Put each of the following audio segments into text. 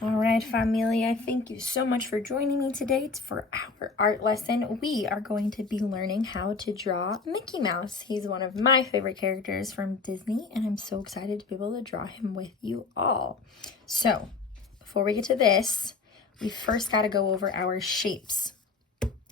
All right, familia, thank you so much for joining me today for our art lesson. We are going to be learning how to draw Mickey Mouse. He's one of my favorite characters from Disney, and I'm so excited to be able to draw him with you all. So, before we get to this, we first got to go over our shapes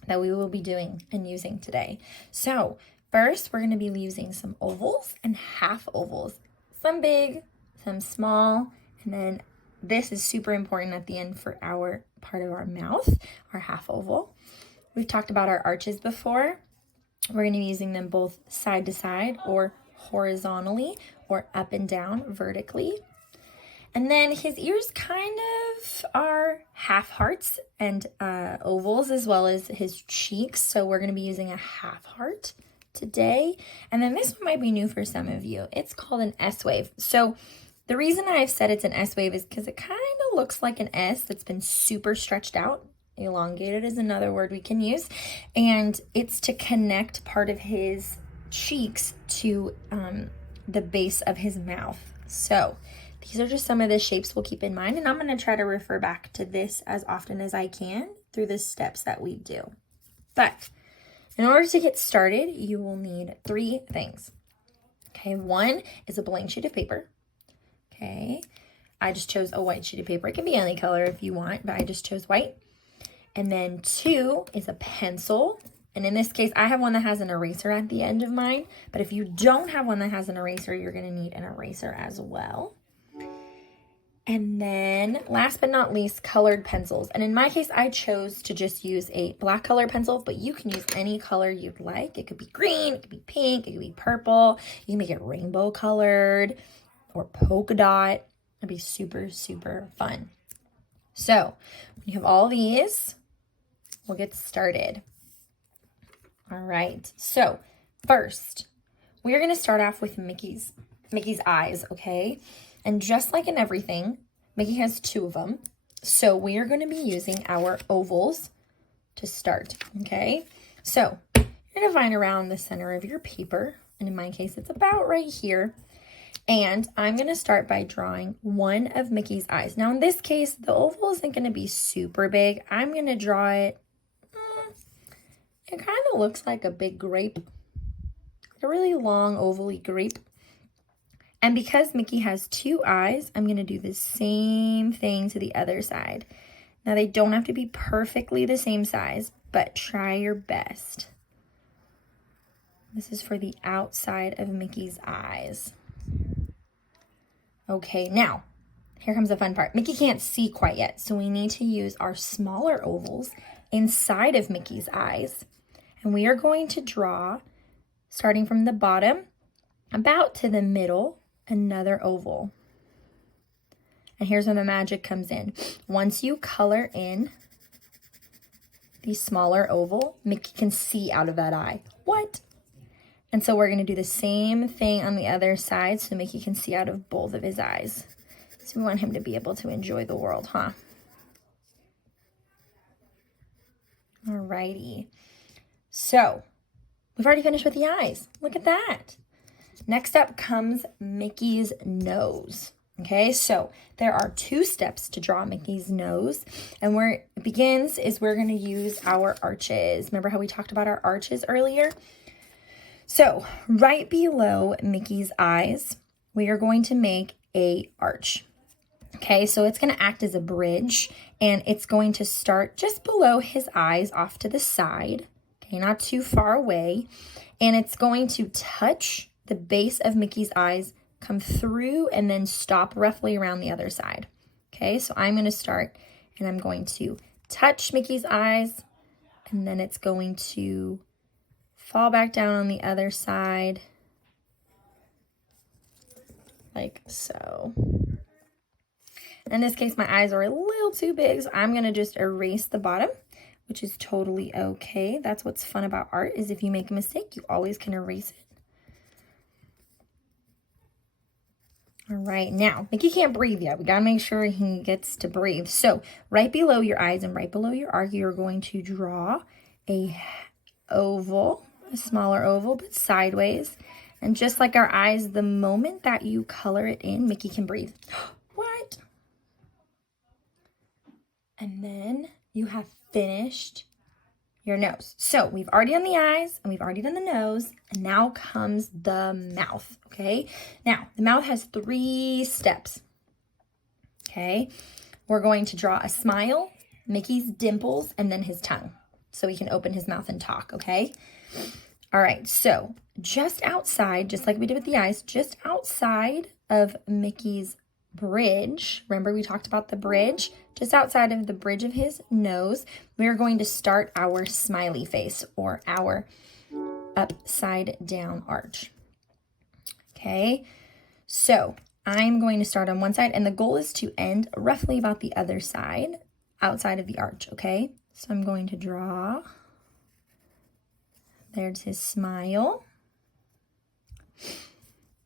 that we will be doing and using today. So, first, we're going to be using some ovals and half ovals. Some big, some small, and then this is super important at the end for our part of our mouth, our half oval. We've talked about our arches before. We're going to be using them both side to side or horizontally or up and down vertically. And then his ears kind of are half hearts and ovals, as well as his cheeks. So we're going to be using a half heart today. And then this one might be new for some of you. It's called an S wave. So the reason I've said it's an S wave is because it kind of looks like an S that's been super stretched out. Elongated is another word we can use. And it's to connect part of his cheeks to the base of his mouth. So these are just some of the shapes we'll keep in mind. And I'm going to try to refer back to this as often as I can through the steps that we do. But in order to get started, you will need 3 things. Okay, 1 is a blank sheet of paper. Okay, I just chose a white sheet of paper. It can be any color if you want, but I just chose white. And then 2 is a pencil. And in this case, I have one that has an eraser at the end of mine. But if you don't have one that has an eraser, you're going to need an eraser as well. And then last but not least, colored pencils. And in my case, I chose to just use a black color pencil, but you can use any color you'd like. It could be green, it could be pink, it could be purple. You can make it rainbow colored or polka dot. It'd be super, super fun. So when you have all these, we'll get started. All right, so first, we're gonna start off with Mickey's eyes, okay? And just like in everything, Mickey has 2 of them. So we are gonna be using our ovals to start, okay? So you're gonna find around the center of your paper, and in my case, it's about right here. And I'm going to start by drawing one of Mickey's eyes. Now, in this case, the oval isn't going to be super big. I'm going to draw it. It kind of looks like a big grape. A really long, ovally grape. And because Mickey has 2 eyes, I'm going to do the same thing to the other side. Now, they don't have to be perfectly the same size, but try your best. This is for the outside of Mickey's eyes. Okay, now, here comes the fun part. Mickey can't see quite yet, so we need to use our smaller ovals inside of Mickey's eyes. And we are going to draw, starting from the bottom, about to the middle, another oval. And here's where the magic comes in. Once you color in the smaller oval, Mickey can see out of that eye. What? And so we're going to do the same thing on the other side so Mickey can see out of both of his eyes. So we want him to be able to enjoy the world, huh? Alrighty. So we've already finished with the eyes. Look at that. Next up comes Mickey's nose. Okay, so there are 2 steps to draw Mickey's nose. And where it begins is we're going to use our arches. Remember how we talked about our arches earlier? So right below Mickey's eyes, we are going to make a arch. Okay, so it's going to act as a bridge, and it's going to start just below his eyes off to the side. Okay, not too far away. And it's going to touch the base of Mickey's eyes, come through, and then stop roughly around the other side. Okay, so I'm going to start, and I'm going to touch Mickey's eyes, and then it's going to fall back down on the other side, like so. In this case, my eyes are a little too big, so I'm going to just erase the bottom, which is totally okay. That's what's fun about art, is if you make a mistake, you always can erase it. All right, now, Mickey can't breathe yet. We got to make sure he gets to breathe. So right below your eyes and right below your arc, you're going to draw a oval, a smaller oval, but sideways. And just like our eyes, the moment that you color it in, Mickey can breathe. What? And then you have finished your nose. So we've already done the eyes and we've already done the nose, and now comes the mouth, okay? Now, the mouth has 3 steps, okay? We're going to draw a smile, Mickey's dimples, and then his tongue, so he can open his mouth and talk, okay? All right, so just outside, just like we did with the eyes, just outside of Mickey's bridge, remember we talked about the bridge? Just outside of the bridge of his nose, we are going to start our smiley face, or our upside down arch. Okay, so I'm going to start on one side, and the goal is to end roughly about the other side, outside of the arch, okay? So I'm going to draw. There's his smile.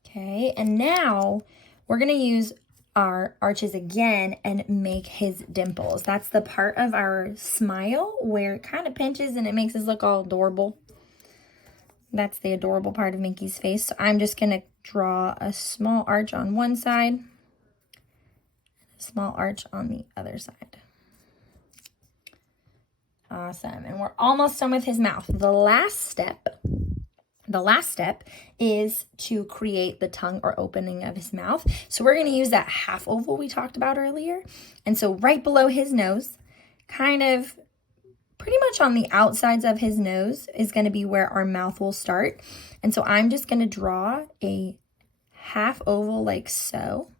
Okay, and now we're going to use our arches again and make his dimples. That's the part of our smile where it kind of pinches and it makes us look all adorable. That's the adorable part of Mickey's face. So I'm just going to draw a small arch on one side, a small arch on the other side. Awesome. And we're almost done with his mouth. The last step is to create the tongue or opening of his mouth. So we're going to use that half oval we talked about earlier. And so right below his nose, kind of pretty much on the outsides of his nose, is going to be where our mouth will start. And so I'm just going to draw a half oval like so.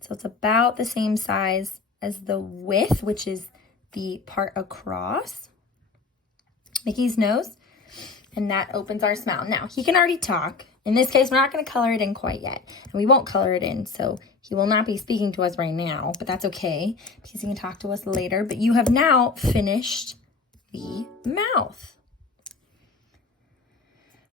So it's about the same size as the width, which is the part across Mickey's nose. And that opens our smile. Now, he can already talk. In this case, we're not going to color it in quite yet. And we won't color it in, so he will not be speaking to us right now. But that's okay, because he can talk to us later. But you have now finished the mouth.